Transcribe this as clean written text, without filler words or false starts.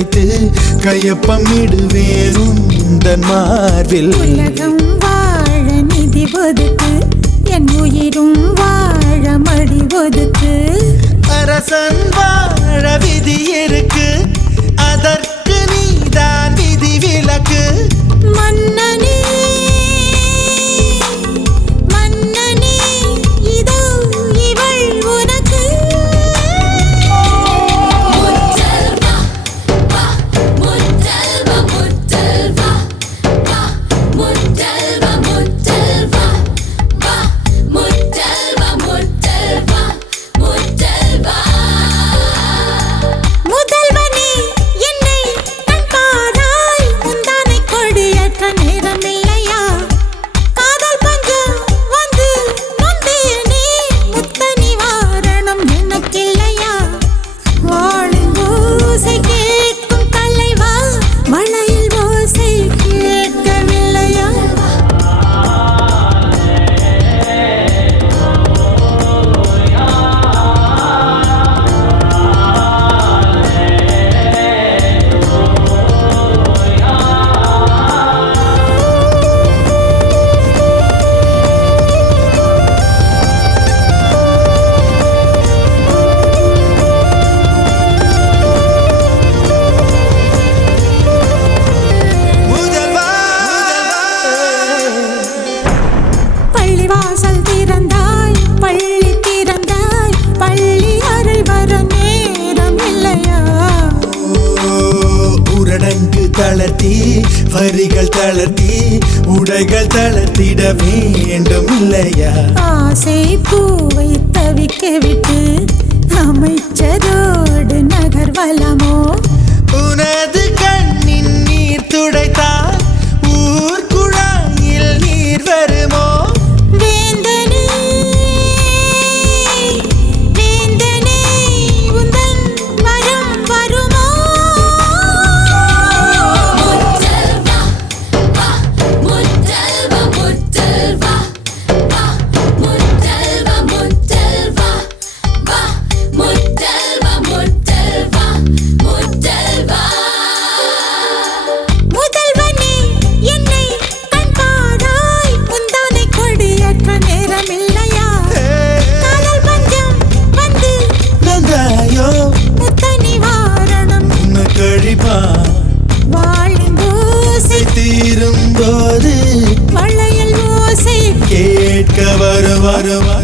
அணைத்து கையொப்பமிடுவேன் உந்தன் மார்பில். உலகம் வாழ நிதி ஒதுக்கு, என் உயிரும் வாழ மடி ஒதுக்கு. அரசன் வாழ விதி இருக்கு, அதற்கு நீதான் விதி விலக்கு. மன்னனே மன்னனே இதோ இவள் உனக்கு. முத்தல்வா வா முத்தல்வா முத்தல்வா வா முத்தல்வா முத்தல்வா வா முத்தல்வா முத்தல்வா முத்தல்வா. முதல்வனே என்னை கண்பாராய், முந்தானை கொடியற்ற நேரமில்லையா? காதல் பஞ்சம் வந்து நொந்தேனே, முத்த நிவாரணம் எனக்கில்லையா? வாழின் ஓசை கேட்கும் தலைவா, மழையில் ஓசை கேட்கவில்லையா? முதல்வா பள்ளிவாசல் திறந்தாய், பள்ளி திறந்தாய், பள்ளி அறை வர நேரம் இல்லையா? ஊரடங்கு தளர்த்தி வரிகள் தளர்த்தி உடைகள் தளர்த்திட வேண்டும் இல்லையா? ஆசை பூவை தவிக்க விட்டு அமைச்சரோடு நகர்வலமோ? உனது கண்ணின் நீர் துடைத்தால் ஊர் குழாயில் நீர் வருமோ? வேந்தனே வேந்தனே உந்தன் வரம் வருமோ? முத்தல்வா வா முத்தல்வா முத்தல்வா வா முத்தல்வா முத்தல்வா வா முத்தல்வா முத்தல்வா முத்தல்வா. முதல்வனே என்னை கண்பாராய், முந்தானை கொடியற்ற நேரமில்லையா? காதல் பஞ்சம் வந்து நந்தாயோ முத்த நிவாரணம் உன்னை கழிப்பா வாழின் ஓசை தீரும் போது மழையில் ஓசை கேட்க வருவா